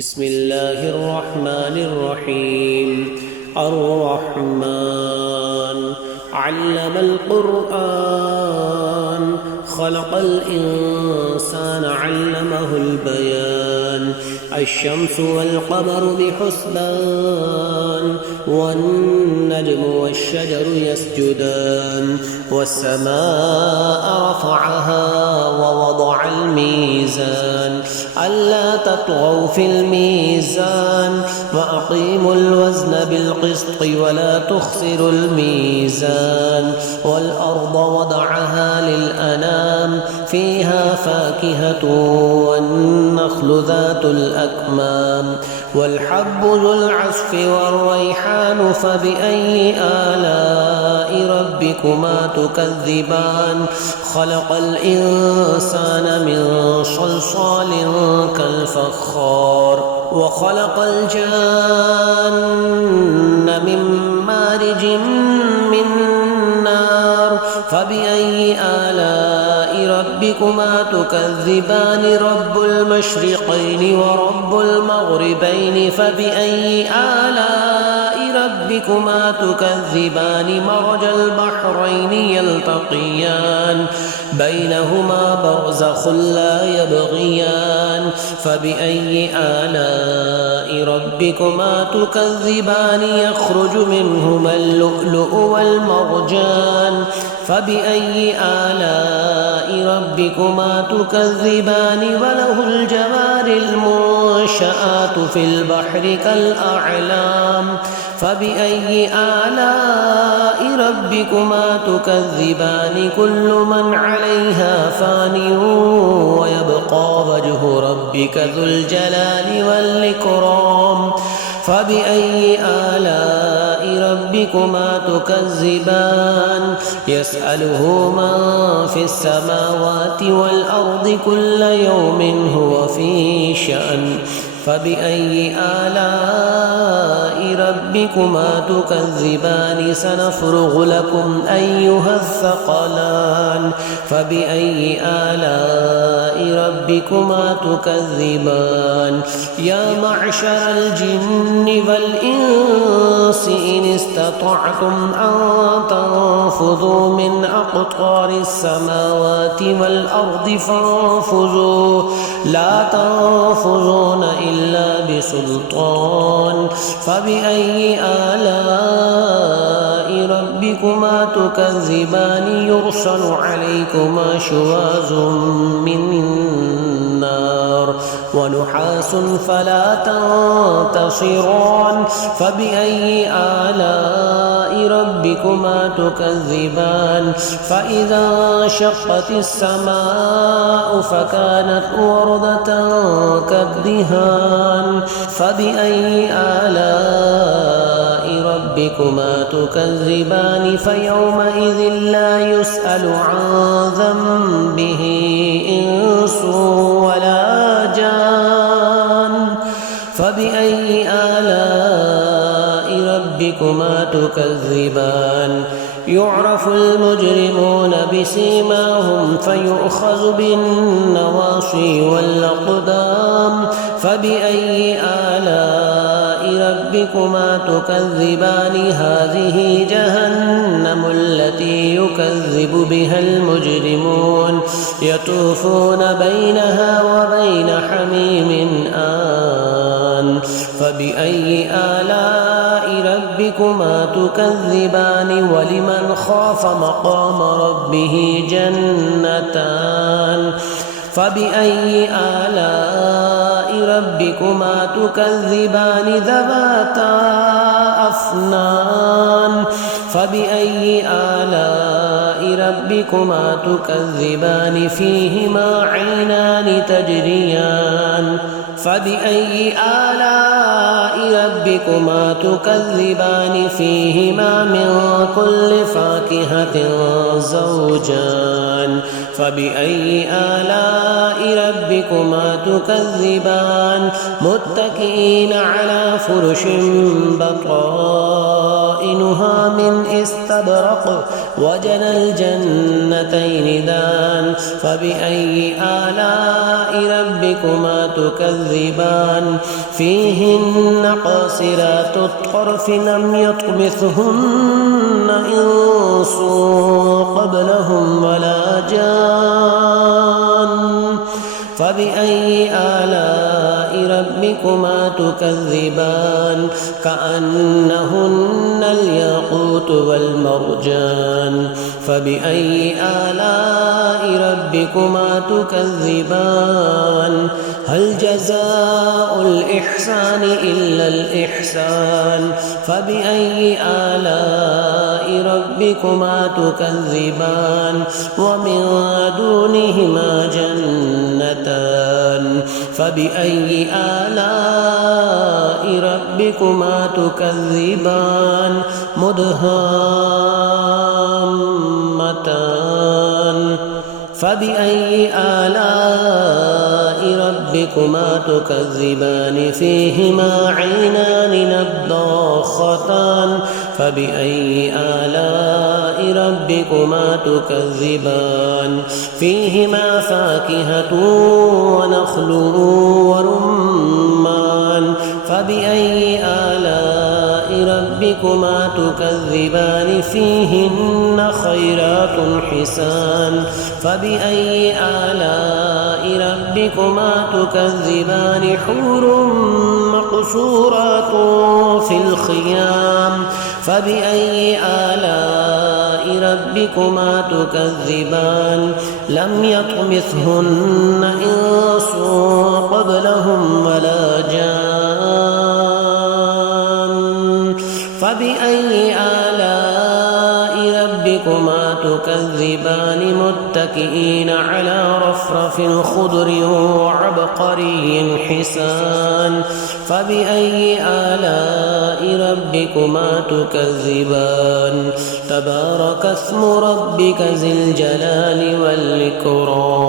بسم الله الرحمن الرحيم. الرحمن علم القرآن خلق الإنسان علمه البيان. الشمس والقمر بحسبان والنجم والشجر يسجدان. والسماء رفعها ووضع الميزان ألا تطغوا في الميزان وأقيموا الوزن بالقسط ولا تخسروا الميزان. والأرض وضعها للأنام فيها فاكهة والنخل ذات الأكمام والحب ذو العصف والريحان. فبأي آلاء ربكما تكذبان؟ خلق الإنسان من صلصال كالفخار وخلق الجان من مارج من نار. فبأي آلاء ربكما تكذبان؟ رب المشرقين ورب المغربين. فبأي آلاء ربكما تكذبان؟ مرج البحرين يلتقيان بينهما برزخ لا يبغيان. فبأي آلاء ربكما تكذبان؟ يخرج منهما اللؤلؤ والمرجان. فبأي آلاء ربكما تكذبان؟ وله الجوار المنشآت في البحر كالأعلام. فبأي آلاء ربكما تكذبان؟ كل من عليها فان ويبقى وجه ربك ذو الجلال والإكرام. فبأي آلاء ربكما تكذبان؟ يسأله من في السماوات والأرض كل يوم هو في شأن. فبأي آلاء ربكما تكذبان؟ سنفرغ لكم أيها الثقلان. فبأي آلاء ربكما تكذبان؟ يا معشر الجن والإنس إن استطعتم أن تنفذوا من أقطار السماوات والأرض فانفذوا لا تنفذون إلا بسلطان. فبأي آلاء ربكما تكذبان؟ يرسل عليكما شواظ من نار ونحاس فلا تنتصران. فبأي آلاء ربكما تكذبان؟ فإذا انشقت السماء فكانت وردة كالدهان. فبأي آلاء ربكما تكذبان؟ فيومئذ لا يسأل عن ذنبه إنس ولا جان. فبأي آلاء ربكما تكذبان؟ يعرف المجرمون بسيماهم فيؤخذ بالنواصي والأقدام. فبأي آلاء ربكما تكذبان؟ هذه جهنم التي يكذب بها المجرمون يطوفون بينها وبين حميم آن. فبأي آلاء ربكما تكذبان؟ ولمن خاف مقام ربه جنتان. فبأي آلاء ربكما تكذبان؟ ذواتا أفنان. فبأي آلاء ربكما تكذبان؟ فيهما عينان تجريان. فبأي آلاء ربكما تكذبان؟ فيهما من كل فاكهة زوجان. فبأي آلاء ربكما تكذبان؟ متكئين على فرش بطائنها من استبرق وجنى الجنتين دان فبأي آلاء ربكما تكذبان فيهن قاصرات الطرف لم يطمثهن إنس قبلهم ولا جان فبأي آلاء ربكما تكذبان كأنهن الياقوت والمرجان فبأي آلاء ربكما تكذبان هل جزاء الإحسان إلا الإحسان فبأي آلاء ربكما تكذبان ومن دونهما جنتان فبأي آلاء ربكما تكذبان مدهامتان فبأي آلاء ربكما تكذبان فيهما عينان نضاختان فبأي آلاء ربكما تكذبان فيهما فاكهة ونخل ورمان فبأي آلاء ربكما تكذبان فيهن خيرات حسان فبأي آلاء ربكما تكذبان حور مقصورات في الخيام فبأي آلاء ربكما تكذبان لم يطمثهن إنس قبلهم ولا جان فبأي آلاء ربكما تكذبان متكئين على رفرف خضر وعبقري حسان فبأي آلاء ربكما تكذبان تبارك اسم ربك ذي الجلال والإكرام